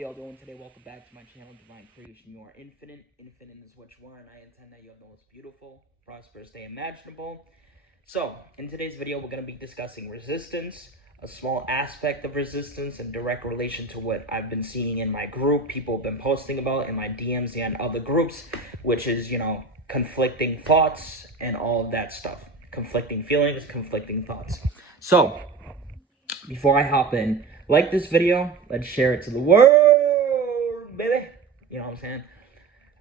Y'all doing today? Welcome back to my channel, Divine Creation. You are infinite. Infinite is what you are, and I intend that you have the most beautiful, prosperous day imaginable. So, in today's video, we're going to be discussing resistance, a small aspect of resistance in direct relation to what I've been seeing in my group, people have been posting about in my DMs and other groups, which is, conflicting thoughts and all of that stuff. Conflicting feelings, conflicting thoughts. So, before I hop in, like this video, let's share it to the world, baby. You know what I'm saying?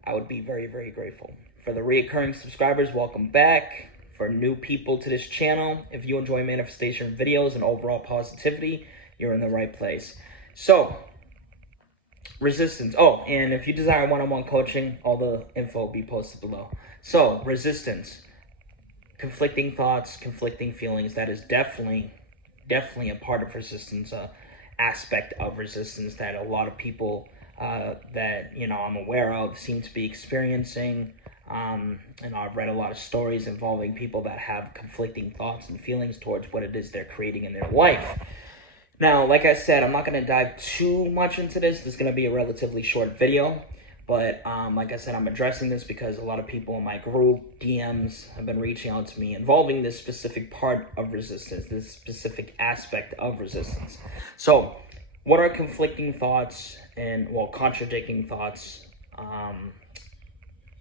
I would be very, very grateful. For the reoccurring subscribers, welcome back. For new people to this channel, if you enjoy manifestation videos and overall positivity, you're in the right place. So, resistance. Oh, and if you desire one-on-one coaching, all the info will be posted below. So, resistance. Conflicting thoughts, conflicting feelings, that is definitely a part of resistance, aspect of resistance that a lot of people that I'm aware of seem to be experiencing. And I've read a lot of stories involving people that have conflicting thoughts and feelings towards what it is they're creating in their life. Now, like I said, I'm not going to dive too much into this. This is going to be a relatively short video. But like I said, I'm addressing this because a lot of people in my group, DMs, have been reaching out to me involving this specific part of resistance, this specific aspect of resistance. So, what are conflicting thoughts and, contradicting thoughts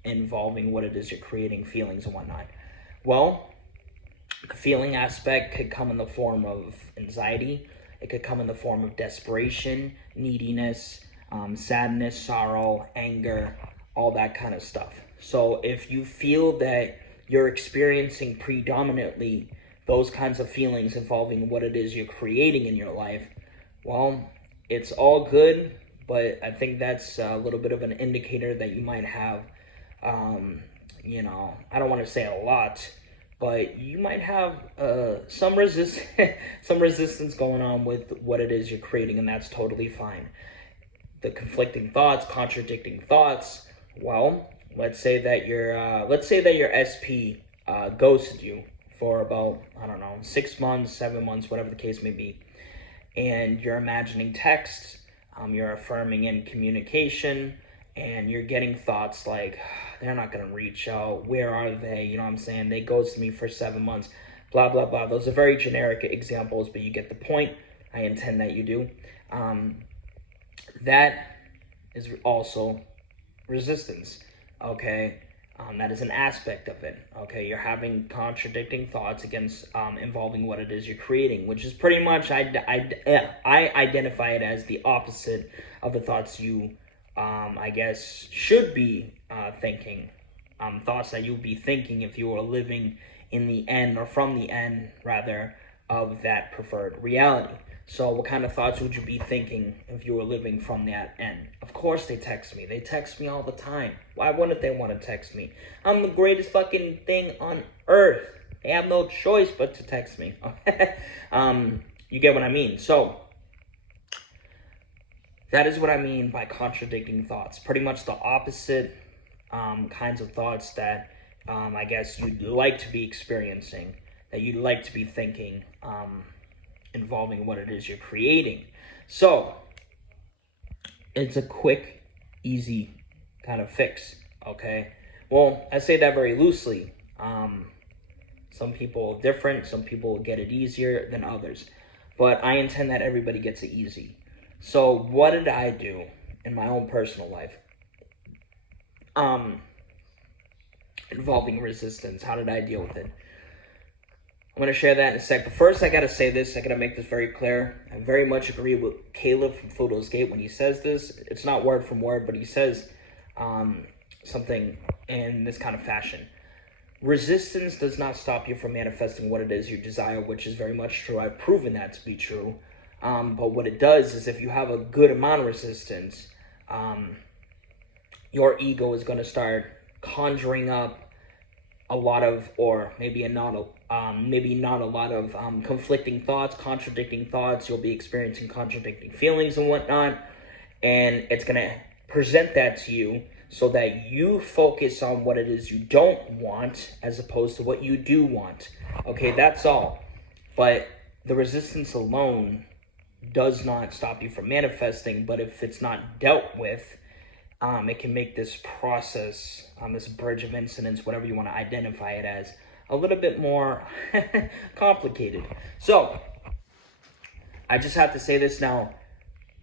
involving what it is you're creating, feelings and whatnot? Well, the feeling aspect could come in the form of anxiety. It could come in the form of desperation, neediness, sadness, sorrow, anger, all that kind of stuff. So if you feel that you're experiencing predominantly those kinds of feelings involving what it is you're creating in your life, well, it's all good, but I think that's a little bit of an indicator that you might have, I don't want to say a lot, but you might have some resistance going on with what it is you're creating, and that's totally fine. The conflicting thoughts, contradicting thoughts. Well, let's say that your SP ghosted you for about 6 months, 7 months, whatever the case may be, and you're imagining texts, you're affirming in communication, and you're getting thoughts like, they're not gonna reach out. Where are they? You know what I'm saying? They ghosted me for 7 months. Blah blah blah. Those are very generic examples, but you get the point. I intend that you do. That is also resistance, okay? That is an aspect of it, okay? You're having contradicting thoughts against involving what it is you're creating, which is pretty much, I identify it as the opposite of the thoughts you, I guess, should be thinking. Thoughts that you would be thinking if you were living in the end, or from the end, rather, of that preferred reality. So what kind of thoughts would you be thinking if you were living from that end? Of course they text me. They text me all the time. Why wouldn't they want to text me? I'm the greatest fucking thing on earth. They have no choice but to text me. You get what I mean? So, that is what I mean by contradicting thoughts. Pretty much the opposite kinds of thoughts that I guess you'd like to be experiencing, that you'd like to be thinking, involving what it is you're creating. So, it's a quick, easy kind of fix, okay? Well, I say that very loosely. Some people are different, some people get it easier than others, but I intend that everybody gets it easy. So, what did I do in my own personal life? Involving resistance, how did I deal with it? I'm going to share that in a sec, but first I got to say this, I got to make this very clear. I very much agree with Caleb from Photo's Gate when he says this. It's not word from word, but he says something in this kind of fashion. Resistance does not stop you from manifesting what it is you desire, which is very much true. I've proven that to be true. But what it does is, if you have a good amount of resistance, your ego is going to start conjuring up a lot of, or maybe not a lot of conflicting thoughts, contradicting thoughts. You'll be experiencing contradicting feelings and whatnot, and it's going to present that to you so that you focus on what it is you don't want as opposed to what you do want. Okay, that's all. But the resistance alone does not stop you from manifesting, but if it's not dealt with, it can make this process, this bridge of incidents, whatever you want to identify it as, a little bit more complicated. So, I just have to say this now.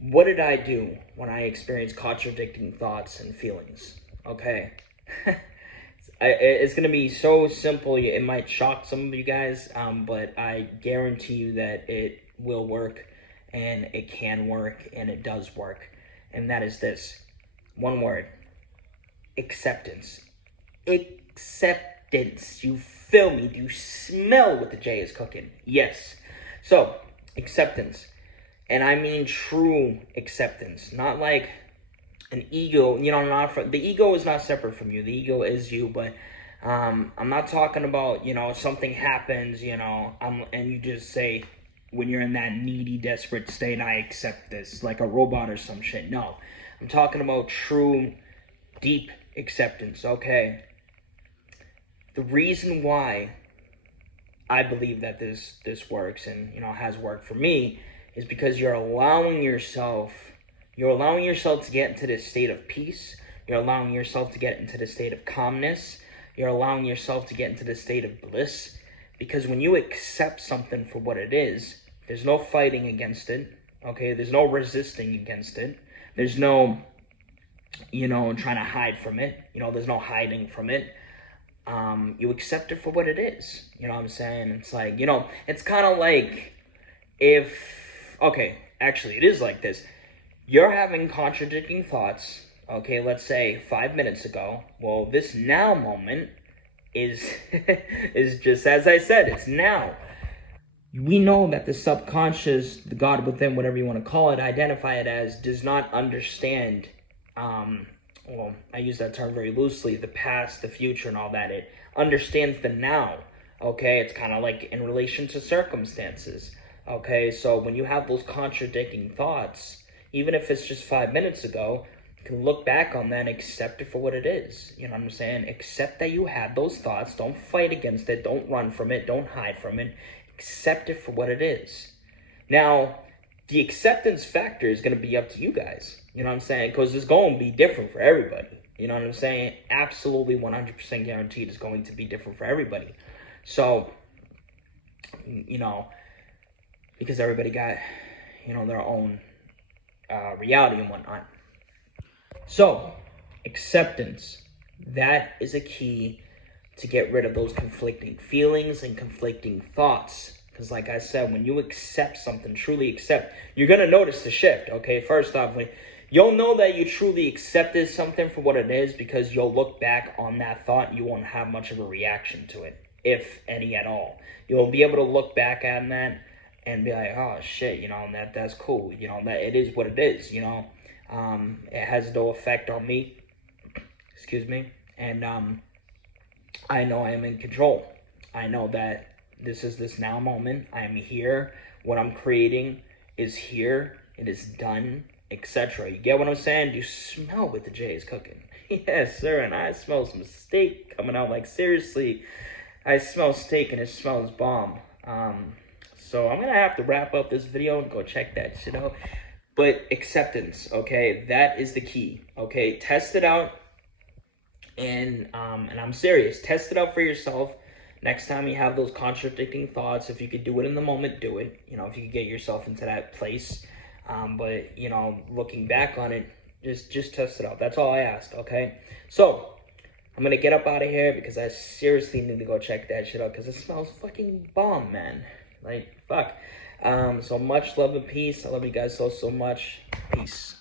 What did I do when I experienced contradicting thoughts and feelings? Okay. It's going to be so simple. It might shock some of you guys, but I guarantee you that it will work, and it can work, and it does work. And that is this. One word. Acceptance. Acceptance. You feel me? Do you smell what the J is cooking? Yes. So, acceptance. And I mean true acceptance. Not like an ego, the ego is not separate from you. The ego is you, but I'm not talking about, something happens, and you just say, when you're in that needy, desperate state, I accept this, like a robot or some shit. No, I'm talking about true, deep acceptance, okay? The reason why I believe that this works and, has worked for me is because you're allowing yourself to get into this state of peace. You're allowing yourself to get into the state of calmness. You're allowing yourself to get into the state of bliss. Because when you accept something for what it is, there's no fighting against it, okay? There's no resisting against it. There's no, trying to hide from it. There's no hiding from it. You accept it for what it is. You know what I'm saying? It's like, it's kind of like actually, it is like this. You're having contradicting thoughts, okay, let's say 5 minutes ago. Well, this now moment is just as I said, it's now. We know that the subconscious, the God within, whatever you want to call it, identify it as, does not understand, well, I use that term very loosely, the past, the future, and all that. It understands the now, okay? It's kind of like in relation to circumstances, okay? So when you have those contradicting thoughts, even if it's just 5 minutes ago, you can look back on that and accept it for what it is. You know what I'm saying? Accept that you had those thoughts. Don't fight against it. Don't run from it. Don't hide from it. Accept it for what it is. Now, the acceptance factor is going to be up to you guys. You know what I'm saying? Because it's going to be different for everybody. You know what I'm saying? Absolutely 100% guaranteed it's going to be different for everybody. So, because everybody got, their own reality and whatnot. So, acceptance. That is a key to get rid of those conflicting feelings and conflicting thoughts. Because like I said, when you accept something, truly accept, you're going to notice the shift, okay? First off, you'll know that you truly accepted something for what it is because you'll look back on that thought and you won't have much of a reaction to it, if any at all. You'll be able to look back at that and be like, oh shit, that's cool, that it is what it is, it has no effect on me, excuse me, and I know I am in control. I know that this is this now moment. I am here. What I'm creating is here. It is done, etc. You get what I'm saying? Do you smell what the J is cooking? Yes, sir, and I smell some steak coming out. Like, seriously, I smell steak and it smells bomb. So I'm going to have to wrap up this video and go check that shit out. But acceptance, okay? That is the key, okay? Test it out. And I'm serious. Test it out for yourself. Next time you have those contradicting thoughts, if you could do it in the moment, do it. If you could get yourself into that place. But, looking back on it, just test it out. That's all I ask, okay? So, I'm going to get up out of here because I seriously need to go check that shit out because it smells fucking bomb, man. Like, fuck. So much love and peace. I love you guys so much. Peace.